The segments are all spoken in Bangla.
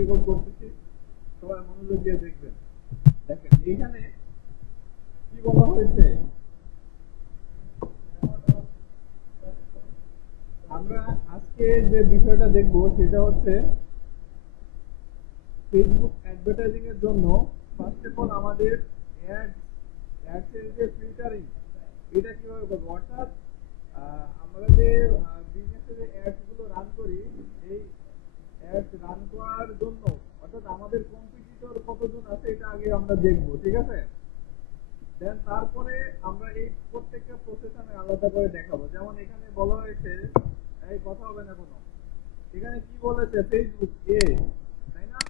রেকর্ড করতেছি, সবাই মনোযোগ দিয়ে দেখবেন। দেখেন এইখানে কি বলা হয়েছে, আমরা আজকে যে বিষয়টা দেখব সেটা হচ্ছে ফেসবুক অ্যাডভার্টাইজিং এর জন্য ফার্স্ট অফ অল আমাদের অ্যাডস এর যে ফিল্টারিং এটা কিভাবে করবো, অর্থাৎ আমরা যে বিজনেসে যে অ্যাডস গুলো রান করি, এই অ্যাডস রান করার জন্য অর্থাৎ আমাদের কম্পিটিটর কতজন আছে এটা আগে আমরা দেখবো, ঠিক আছে। দেন তারপরে আমরা এই প্রত্যেকটা প্রসেস আমি আলাদা করে দেখাবো। যেমন এখানে বলা হয়েছে, এই কথা হবে না কোনো, এখানে কি বলেছে ফেসবুক এ, তাই না,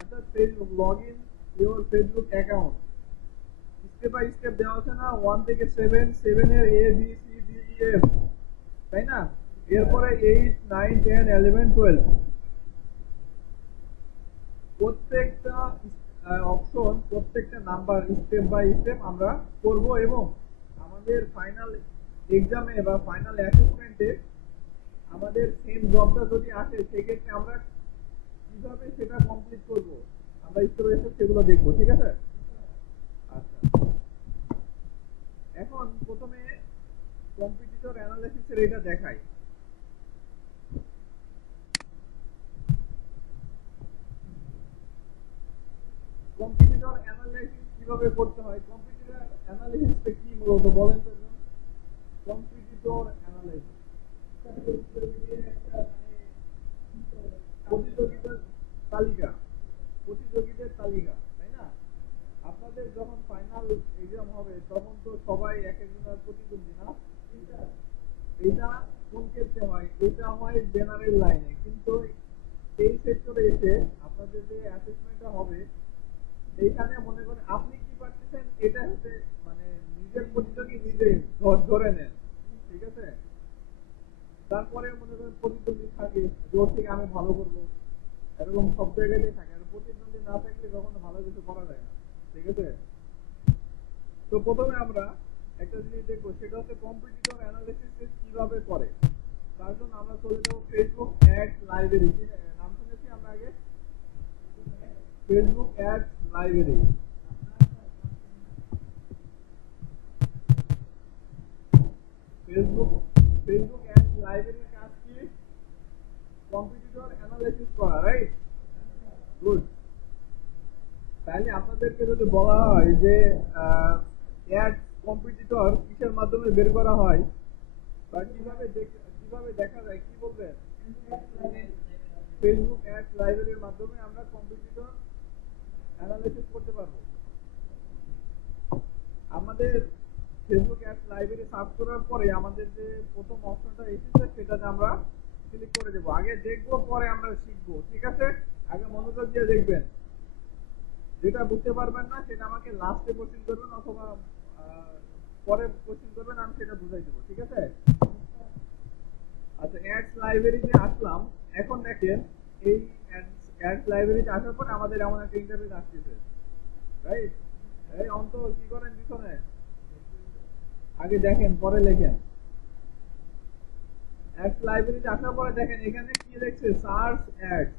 অর্থাৎ Facebook log in your Facebook account, step by step দেওয়া আছে না, 1 থেকে 7, 7 এর A B C D E F, তাই না। এরপরে 8, 9, 10, 11, 12 প্রত্যেকটা অপশন, প্রত্যেকটা নাম্বার স্টেপ বাই স্টেপ আমরা করব এবং আমাদের ফাইনাল এক্সামে বা ফাইনাল অ্যাসেসমেন্টে আমাদের সেম জবটা যদি আসে সেক্ষেত্রে আমরা কিভাবে সেটা কমপ্লিট করব আমরা স্টেপ বাই স্টেপ সেগুলো দেখবো, ঠিক আছে। আচ্ছা, এখন প্রথমে কম্পিটিটর অ্যানালাইসিসের এটা দেখাই। কম্পিটিটর অ্যানালাইসিস কিভাবে করতে হয়, কম্পিটিটর অ্যানালাইসিসটা কি মূলত বলেন তো। কম্পিটিটর অ্যানালাইসিস প্রতিযোগিতার তালিকা, প্রতিযোগীদের তালিকা, তাই না। আপনাদের যখন ফাইনাল এক্সাম হবে তখন তো সবাই এক একজনের প্রতিদ্বন্দ্বী না, এটা কোন ক্ষেত্রে হয়, এটা হয় জেনারেল লাইনে, কিন্তু এই সেক্টরে এসে আপনাদের যে অ্যাসেসমেন্টটা হবে এইখানে মনে করেন আপনি কি পারতেছেন এটা হচ্ছে মানে নিজের প্রতিযোগী নিজে ধরে নেন, ঠিক আছে। তারপরে মনে করেন প্রতিদ্বন্দ্বী থাকে ওর থেকে আমি ভালো করবো, এরকম সব জায়গাতেই থাকে, আর প্রতিদ্বন্দ্বী না থাকলে কখনো ভালো কিছু করা যায় না, ঠিক আছে। তো প্রথমে আমরা একটা জিনিস দেখবো সেটা হচ্ছে কম্পিটিটর অ্যানালিসিস কিভাবে করে। তার জন্য আমরা চলে যাবো ফেসবুক অ্যাডস লাইব্রেরি, নাম শুনেছি আমরা আগে, Facebook ads library. Facebook Facebook ads লাইব্রেরির কাজ কি, কম্পিটিটর অ্যানালাইসিস করা, রাইট, গুড। তাহলে আপনাদেরকে যদি বলা হয় যে অ্যাড কম্পিটিটর কিসের মাধ্যমে বের করা হয় বা কিভাবে দেখা যায়, কি বলবেন, ফেসবুক অ্যাডস লাইব্রেরির মাধ্যমে আমরা কম্পিটিটর অ্যানালাইসিস করতে পারবো। আমাদের ফেসবুক অ্যাডস লাইব্রেরি সার্চ করার পরে আমাদের যে প্রথম অপশনটা এসেছে সেটাতে আমরা ক্লিক করে দেবো। আগে দেখবো পরে আমরা শিখবো, ঠিক আছে। আগে মনোযোগ দিয়ে দেখবেন, যেটা বুঝতে পারবেন না সেটা আমাকে লাস্টে কোশ্চেন করবেন অথবা পরে কোশ্চেন করবেন, আমি সেটা বুঝাই দেবো, ঠিক আছে। আচ্ছা, অ্যাডস লাইব্রেরিতে আসলাম। এখন দেখেন এই অ্যাডস লাইব্রেরিতে আসার পরে আমাদের এমন একটা ইন্টারফেস আসতেছে, রাইট। এই অন্তর কি করেন পিছনে, আগে দেখেন পরে লেখেন। অ্যাডস লাইব্রেরিতে আসার পরে দেখেন এখানে কি লিখছে, সার্চ অ্যাডস,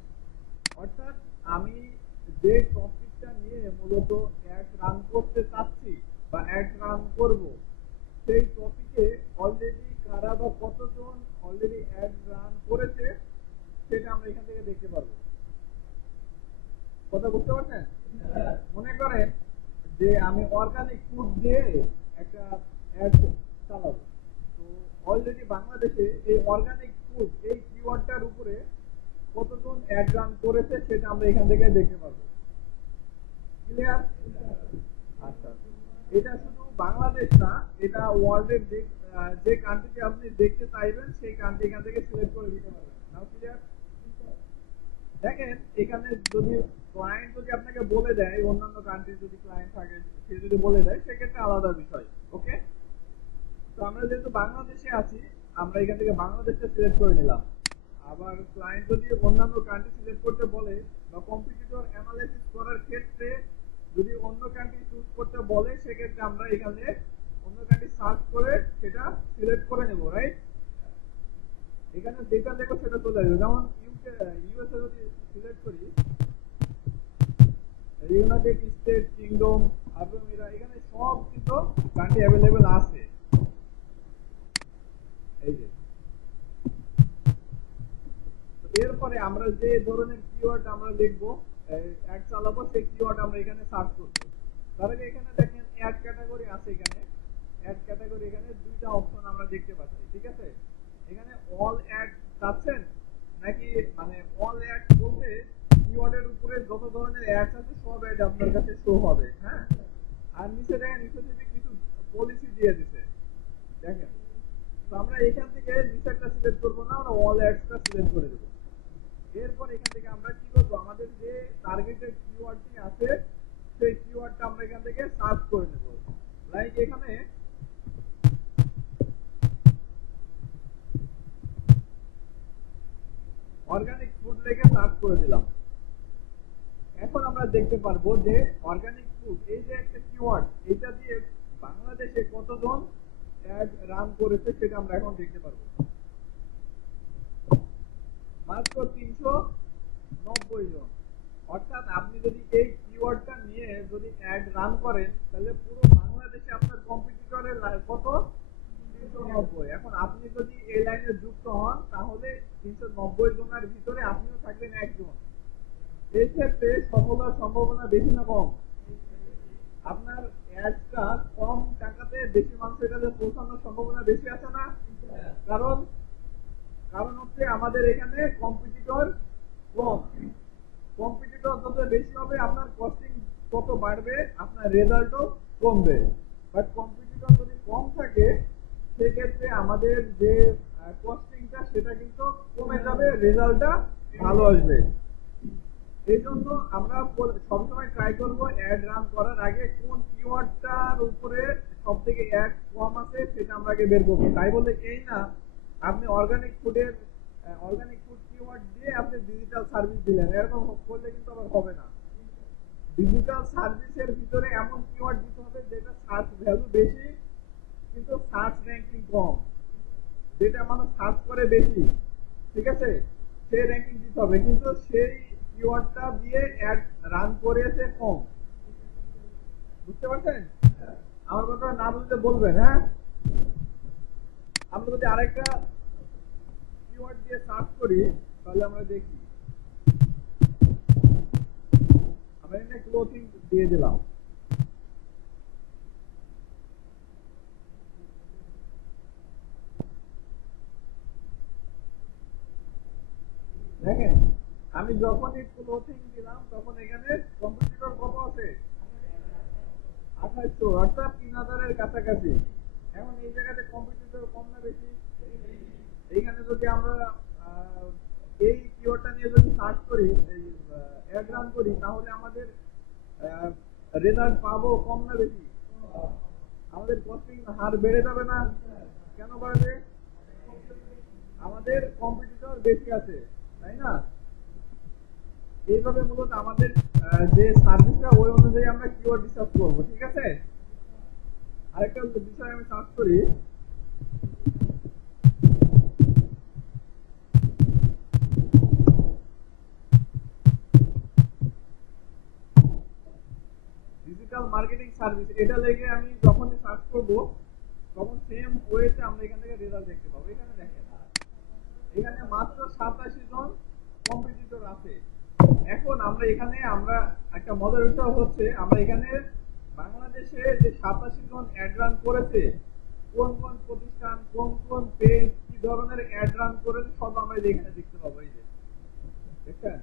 অর্থাৎ আমি যে টপিকটা নিয়ে মূলত অ্যাড রান করতে চাচ্ছি বা অ্যাড রান করব সেই টপিকে অলরেডি কারা বা কতজন অলরেডি অ্যাড রান করেছে সেটা আমরা এখান থেকে দেখতে পারবো। কথা বুঝতে পারছেন। মনে করেন যে আমি অর্গানিক ফুড দিয়ে একটা অ্যাড চালাবো, তো অলরেডি বাংলাদেশে এই অর্গানিক ফুড এই কিওয়ার্ডটার উপরে কতজন অ্যাড রান করেছে সেটা আমরা এখান থেকে দেখতে পারবো, ক্লিয়ার। আচ্ছা, এটা শুধু বাংলাদেশ না, এটা ওয়ার্ল্ডের যে কান্ট্রিতে আপনি দেখতে চাইবেন সেই কান্ট্রি এখান থেকে সিলেক্ট করে দিতে পারবেন। নাও ক্লিয়ার। দেখেন এখানে যদি ক্লায়েন্ট যদি আপনাকে বলে দেয়, অন্যান্য কান্ট্রির যদি ক্লায়েন্ট থাকে সে যদি বলে দেয় সেক্ষেত্রে আলাদা বিষয়, ওকে। তো আমরা যেহেতু বাংলাদেশে আছি আমরা এখান থেকে বাংলাদেশটা সিলেক্ট করে নিলাম। আবার ক্লায়েন্ট যদি অন্যান্য কান্ট্রি সিলেক্ট করতে বলে বা কম্পিটিটর অ্যানালাইসিস করার ক্ষেত্রে যদি অন্য কান্ট্রি চুজ করতে বলে সেক্ষেত্রে আমরা এখানে অন্য কান্ট্রি সার্চ করে সেটা সিলেক্ট করে নেব, রাইট। এখানে যেটা দেখো সেটা চলে আসবে। যেমন ইউএসএ যদি সিলেক্ট করি ইউনাইটেড স্টেট কিংডম, আরব আমিরাত, এখানে সব কিন্তু কান্ট্রি অ্যাভেলেবেল আছে। এই যে এরপরে আমরা যে ধরনের কিওয়ার্ড আমরা লিখবো, অ্যাড চালাবো, সেই কিওয়ার্ড আমরা এখানে সার্চ করবো। তার আগে এখানে দেখেন অ্যাড ক্যাটাগরি আছে। এখানে অ্যাড ক্যাটাগরি, এখানে দুইটা অপশন আমরা দেখতে পাচ্ছি, ঠিক আছে। এখানে অল অ্যাড চাচ্ছেন নাকি, মানে অল অ্যাড বলতে কিওয়ার্ডের উপরে যত ধরনের অ্যাডস আছে সব অ্যাড আপনার কাছে শো হবে, হ্যাঁ। আর নিচে দেখেন স্পেসিফিক কিছু পলিসি দিয়ে দিতে দেখেন। তো আমরা এখান থেকে নিচেরটা সিলেক্ট করবো না, আমরা অল অ্যাডসটা সিলেক্ট করে দেবো। এরপর এখান থেকে আমরা কি করবো, আমাদের যে টার্গেটেড কিওয়ার্ডটি আছে সেই কিওয়ার্ডটা আমরা এখান থেকে সার্চ করে নেব। লাইক এখানে অর্গানিক ফুড লিখে সার্চ করে দিলাম। এখন আমরা দেখতে পারবো যে অর্গানিক ফুড এই যে একটা কিওয়ার্ড, এটা দিয়ে বাংলাদেশে কতজন অ্যাড রান করেছে সেটা আমরা এখন দেখতে পারবো। মাত্র 390 জন। অর্থাৎ আপনি যদি এই কিওয়ার্ডটা নিয়ে যদি অ্যাড রান করেন তাহলে পুরো বাংলাদেশে আপনার কম্পিটিটরের কত, 390। এখন আপনি যদি এই লাইনে যুক্ত হন তাহলে 390 জনের ভিতরে আপনিও থাকবেন একজন। এই ক্ষেত্রে সফল হওয়ার সম্ভাবনা বেশি না কম? আপনার অ্যাডটা কম টাকাতে বেশি মানুষের কাছে পৌঁছানোর সম্ভাবনা বেশি আছে না? কারণ হচ্ছে আমাদের এখানে কম্পিটিটর কম। কম্পিটিটর যত বেশি হবে আপনার কস্টিং তত বাড়বে, আপনার রেজাল্টও কমবে। বাট কম্পিটিটর যদি কম থাকে সেক্ষেত্রে আমাদের যে কস্টিংটা সেটা কিন্তু কমে যাবে, রেজাল্টটা ভালো আসবে। এই জন্য আমরা সবসময় ট্রাই করবো অ্যাড রান করার আগে কোন কিওয়ার্ডটার উপরে সব থেকে অ্যাড কম আছে সেটা আমরা আগে বের করবো। তাই বলে এই না আপনি অর্গানিক ফুড কিওয়ার্ড দিয়ে আপনি ডিজিটাল সার্ভিস দিলেন, এরকম করলে কিন্তু আবার হবে না। ডিজিটাল সার্ভিসের ভিতরে এমন কিওয়ার্ড দিতে হবে যেটা সার্চ ভ্যালু বেশি কিন্তু সার্চ র্যাঙ্কিং কম, যেটা মানুষ সার্চ করে বেশি, ঠিক আছে, সেই র্যাঙ্কিং দিতে হবে, কিন্তু সেই কিওয়ার্ডটা দিয়ে অ্যাড রান করেছে কম। বুঝতে পারছেন? আমার কথা না বুঝলে বলবেন, হ্যাঁ। আমরা যদি আরেকটা কিওয়ার্ড দিয়ে সার্চ করি তাহলে আমরা দেখি, আমরা এখানে ক্লোথিং দিয়ে দিলাম। দেখেন আমি যখনই ক্লোথিং দিলাম তখন এখানে কম্পিটিটর কত আছে, 2800, অর্থাৎ 3000 এর কাছাকাছি। এখন এই জায়গাতে কম্পিটিটর কম না বেশি? এইখানে যদি আমরা এই কিওয়ার্ডটা নিয়ে যদি সার্চ করি, অ্যাড রান করি, তাহলে আমাদের রেজাল্ট পাবো কম না বেশি? আমাদের কস্টিং হার বেড়ে যাবে না? কেন বাড়বে? আমাদের কম্পিটিটর বেশি আছে, তাই না? এইভাবে মূলত আমাদের যে সার্ভিসটা ওই অনুযায়ী আমরা কিওয়ার্ড রিসার্চ করবো, ঠিক আছে। আরেকটা বিষয় আমি সার্চ করি, ডিজিটাল মার্কেটিং সার্ভিস। এটা লেগে আমি যখনই সার্চ করবো তখন সেম ওয়েতে আমরা এখান থেকে রেজাল্ট দেখতে পাবো। এখানে দেখেন এখানে মাত্র 87 জন কম্পিটিটর আছে। এখন আমরা এখানে একটা মজার বিষয় হচ্ছে আমরা এখানে বাংলাদেশে যে 87 জন অ্যাড রান করেছে, কোন কোন প্রতিষ্ঠান, কোন কোন পেজ, কি ধরনের অ্যাড রান করেছে সব আমরা এখানে দেখতে পাবো। এই যে দেখছেন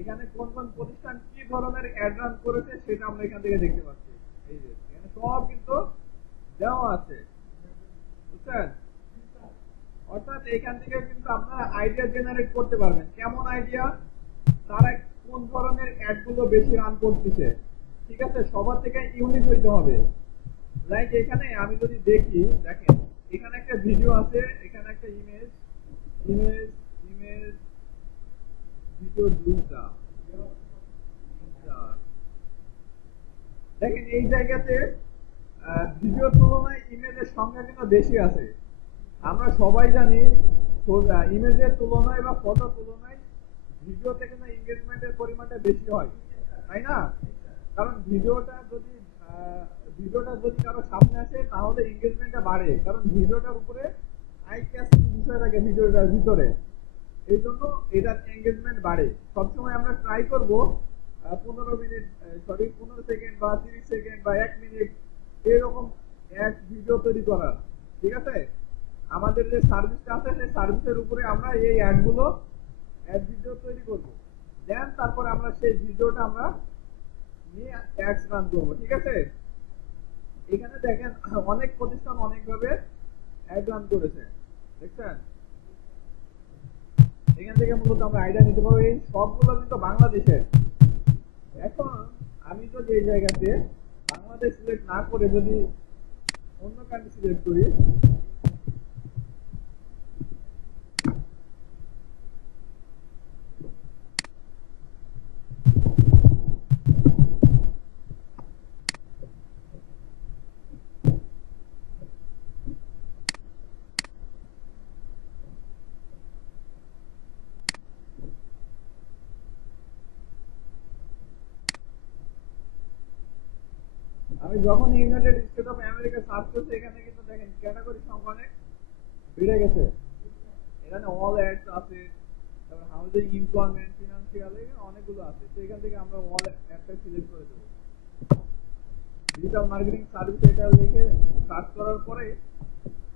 এখানে কোন কোন প্রতিষ্ঠান কি ধরনের অ্যাড রান করেছে সেটা আমরা এখান থেকে দেখতে পাচ্ছি। এই যে এখানে সব কিন্তু দেওয়া আছে, বুঝছেন। অর্থাৎ এখান থেকে কিন্তু আপনারা আইডিয়া জেনারেট করতে পারবেন। কেমন আইডিয়া? তারা কোন ধরনের অ্যাড গুলো বেশি রান করতেছে, ঠিক আছে। সবার থেকে ইউনিক হইতে হবে। লাইক এখানে আমি যদি দেখি, দেখেন এখানে একটা ভিডিও আছে, এখানে একটা ইমেজ, ভিডিও দুইটা। দেখেন এই জায়গাতে ভিডিওর তুলনায় ইমেজের সংখ্যা কিন্তু বেশি আছে। আমরা সবাই জানি ইমেজের তুলনায় বা ফটোর তুলনায় ভিডিওতে কিন্তু এনগেজমেন্টের পরিমাণটা বেশি হয়। তাই না? কারণ ভিডিওটা যদি কারো সামনে আসে তাহলে এঙ্গেজমেন্টটা বাড়ে, কারণ ভিডিওটার উপরে আই ক্যাচিং বিষয় থাকে ভিডিওটার ভিতরে, এই জন্য এটার এঙ্গেজমেন্ট বাড়ে। সবসময় আমরা ট্রাই করব 15 মিনিট, সরি 15 সেকেন্ড বা 30 সেকেন্ড বা 1 মিনিট এরকম এক ভিডিও তৈরি করার। ঠিক আছে, আমাদের যে সার্ভিসটা আছে সেই সার্ভিসের উপরে আমরা এই অ্যাড ভিডিও তৈরি করব, দেন তারপরে আমরা সেই ভিডিওটা আমরা নিয়ে অ্যাডস রান করব। ঠিক আছে, এখানে দেখেন অনেক প্রতিষ্ঠান অনেকভাবে অ্যাড রান করেছে, দেখছেন? এখান থেকে মূলত আমরা আইডিয়া নিতে পারবো। এই সবগুলো কিন্তু বাংলাদেশের। এখন আমি যদি এই জায়গাতে বাংলাদেশ সিলেক্ট না করে যদি অন্য কান্ট্রি সিলেক্ট করি, আমি যখন United state of America search করছি, এখানে কিন্তু দেখেন ক্যাটাগরি সংখ্যা অনেক বেড়ে গেছে। এখানে অল অ্যাডস আছে, তারপর হাউজিং, এমপ্লয়মেন্ট, ফিনান্সিয়াল, অনেকগুলো আছে। তো এখান থেকে আমরা অল অ্যাডটা সিলেক্ট করে দেবো। ডিজিটাল মার্কেটিং সার্ভিস এটা লিখে সার্চ করার পরে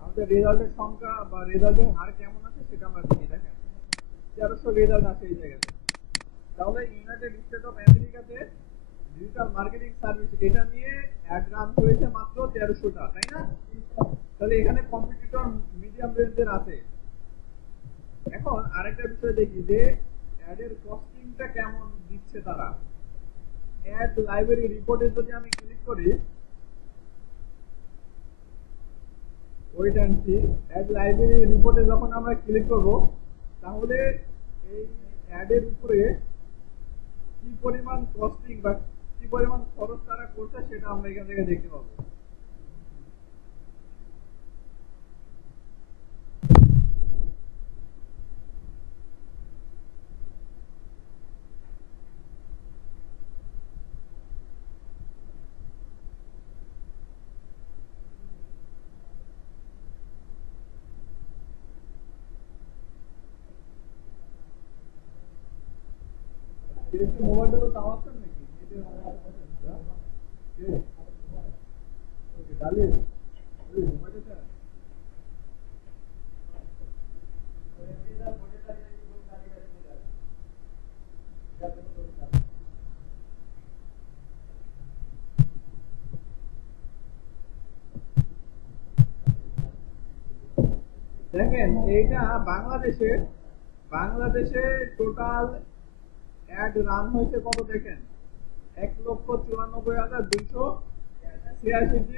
আমাদের রেজাল্টের সংখ্যা বা রেজাল্টের হার কেমন আছে সেটা আমরা দেখি। দেখেন 1300 রেজাল্ট আছে এই জায়গাতে। তাহলে ইউনাইটেড স্টেট অফ আমেরিকাতে ডিজিটাল মার্কেটিং সার্ভিস এটা নিয়ে অ্যাড রান হয়েছে মাত্র 1300টা, তাই না? তাহলে এখানে কম্পিটিটর মিডিয়াম রেঞ্জের আছে। এখন আরেকটা বিষয় দেখি যে অ্যাডের কস্টিংটা কেমন দিচ্ছে তারা। অ্যাড লাইব্রেরি রিপোর্টে যদি আমি ক্লিক করি, wait and see, add library রিপোর্টে যখন আমরা ক্লিক করব তাহলে এই অ্যাডের উপরে কি পরিমাণ কস্টিং বা কি পরিমাণ খরচ তারা করছে সেটা আমরা এখান থেকে দেখতে পাবো। মোবাইলটা তো তাও আছেন নাকি? ডালিম মোবাইলটা দেখেন, এইটা বাংলাদেশে টোটাল অ্যাড রান হয়েছে কত দেখেন, 1,94,286টি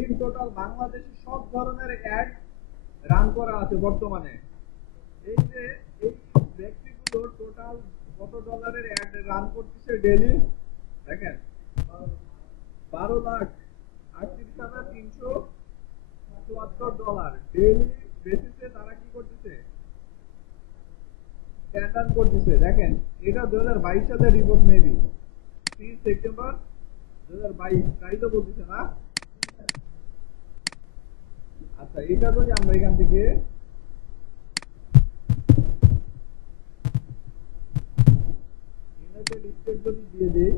ইন টোটাল বাংলাদেশে সব ধরনের অ্যাড রান করা আছে বর্তমানে। এই যে এই ব্যক্তিগুলো টোটাল কত ডলারের অ্যাড রান করতেছে ডেইলি দেখেন, 12,38,374 ডলার ডেইলি বেসিসে তারা কি করতেছে, স্ট্যান্ড করতেছে। দেখেন এটা 2022 সালের রিপোর্ট, মেবি 3 সেপ্টেম্বর 2022, তাই তো বলতেছে না? আচ্ছা, এটা যদি আমরা এখান থেকে ইউনাইটেড স্টেট যদি দিয়ে দিই,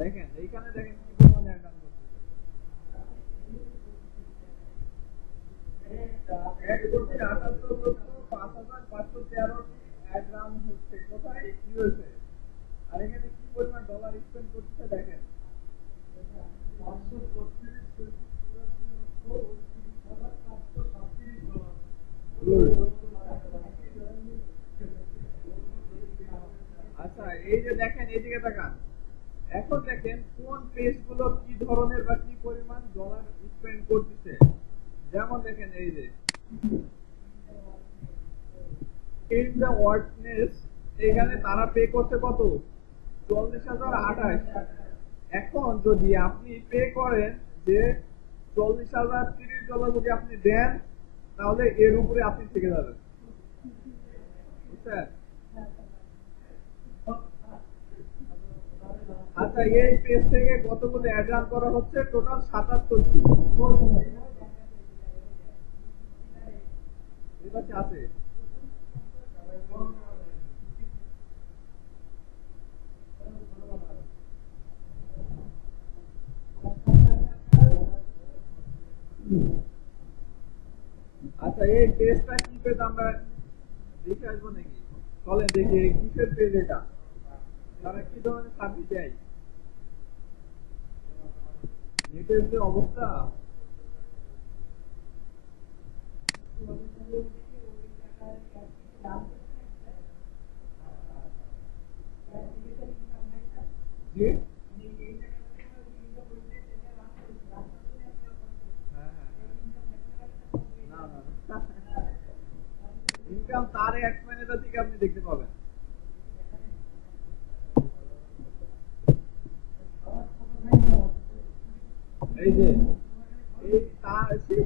দেখেন এইখানে দেখেন কি পরিমাণে অ্যাড করতেছে। 5,513টি অ্যাড রান হচ্ছে কোথায়, ইউএসএ। আর এখানে কি পরিমাণ ডলার স্পেন্ড করতেছে দেখেন, 532,737 আচ্ছা, এই যে দেখেন এইদিকে তাকান। এখন দেখেন কোন পেজগুলো কি ধরনের বা কি পরিমাণ ডলার স্পেন্ড করতেছে। যেমন দেখেন এই যে ইন দ্য ওয়ার্ডনেস, এখানে তারা পে করছে কত, 40,028। এখন যদি আপনি পে করেন যে 40,030 ডলার যদি আপনি দেন, তাহলে এর উপরে আপনি থেকে যাবেন, বুঝছেন? আচ্ছা, এই পেজ থেকে কতগুলো অ্যাড রান করা হচ্ছে? টোটাল 77টি। এই পাশে আছে। আচ্ছা, এই পেজটা কি পেজ আমরা দেখে আসবো নাকি? চলেন দেখি এই কিসের পেজ এটা, তারা কি ধরনের সার্ভিস দেয়। নেটের যে অবস্থা, জি হ্যাঁ হ্যাঁ না না ইনকাম তার এক ম্যানেজার থেকে আপনি দেখতে পাবেন। এই যে এই তার সেই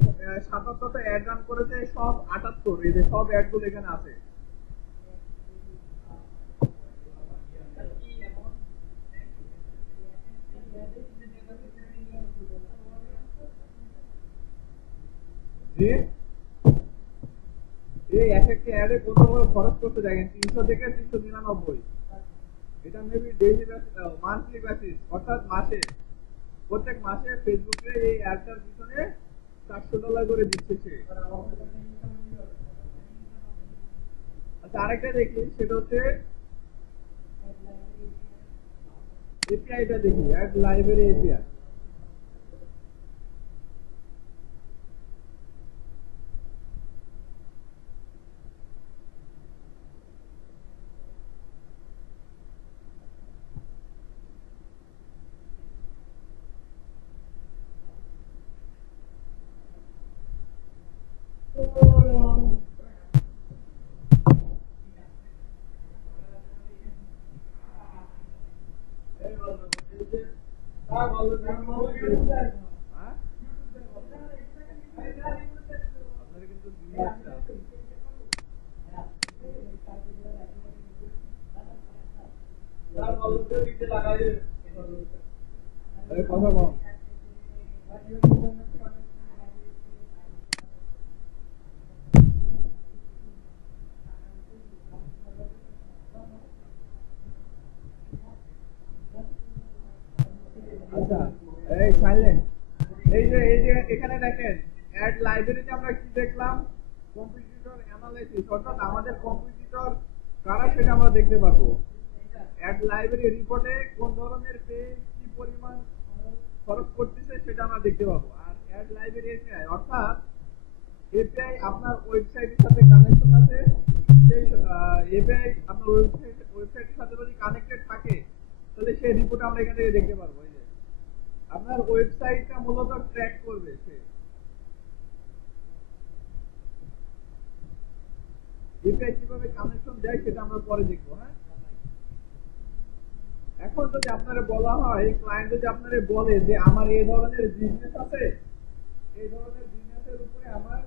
77টা অ্যাড রান করেছে, সব 78, এই যে সব অ্যাড গুলো এখানে আছে। জি এই এক একটা অ্যাডে কত করে খরচ করতে দেখেন, 300 থেকে 399। এটা মেবি ডেইলি মান্থলি বেসিস, অর্থাৎ মাসে, প্রত্যেক মাসে ফেসবুকে এই অ্যাডটার পিছনে $400 করে দিচ্ছে সে। আচ্ছা, আরেকটা দেখি, সেটা হচ্ছে এপিআইটা দেখি, অ্যাড লাইব্রেরি এপিআই। হ্যাঁ আপনারা কিন্তু কথা কম। আচ্ছা, এই সাইলেন্ট। এই যে এখানে দেখেন, অ্যাড লাইব্রেরিতে আমরা কি দেখলাম? কম্পিটিটর অ্যানালাইসিস, অর্থাৎ আমাদের কম্পিটিটর কারা সেটা আমরা দেখতে পারবো। অ্যাড লাইব্রেরি রিপোর্টে কোন ধরনের পেজ কি পরিমাণ খরচ করতেছে সেটা আমরা দেখতে পাবো। আর অ্যাড লাইব্রেরি এপিআই, অর্থাৎ এপিআই আপনার ওয়েবসাইটের সাথে কানেকশন আছে, সেই এপিআই আপনার ওয়েবসাইটের সাথে যদি কানেক্টেড থাকে, তাহলে সেই রিপোর্ট আমরা এখান থেকে দেখতে পারবো। এই যে আপনার ওয়েবসাইটটা মূলত ট্র্যাক করবে সে। এপিআই কিভাবে কানেকশন দেয় সেটা আমরা পরে দেখবো। হ্যাঁ, এখন যদি আপনারা বলা হয়, ক্লায়েন্ট যদি আপনারা বলে যে আমার এই ধরনের বিজনেস আছে, এই ধরনের বিজনেসের উপরে আমার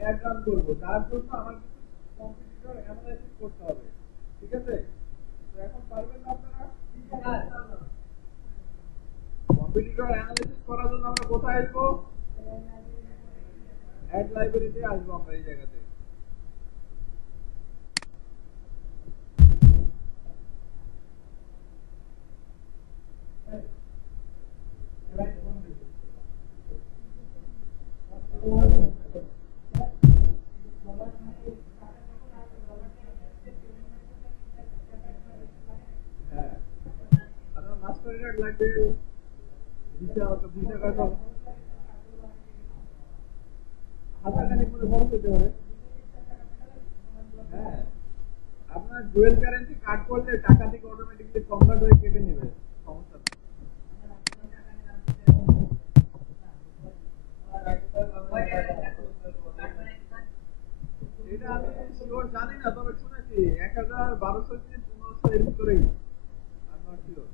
অ্যাড রান করবো, তার জন্য আমার কিছু কম্পিটিটর অ্যানালাইসিস করতে হবে, ঠিক আছে? তো এখন পারবেন না আপনারা? কম্পিটিটর অ্যানালাইসিস করার জন্য আমরা কোথায় আসবো? অ্যাড লাইব্রেরিতে আসবো আমরা, এই জায়গাতে। হ্যাঁ, আপনার মাস্টার কার্ড লাগবে, ভিসা কার্ড, হাজার খানিক করে খরচ হতে পারে। হ্যাঁ, আপনার ডুয়েল কারেন্সি কার্ড করলে টাকা থেকে অটোমেটিকলি কনভার্ট হয়ে কেটে নেবে, সমস্যা নেই। এটা আমি শিওর জানি না, তবে শুনেছি 1000, 1200 কি 1500 এর ভিতরেই। আমি নট শিওর।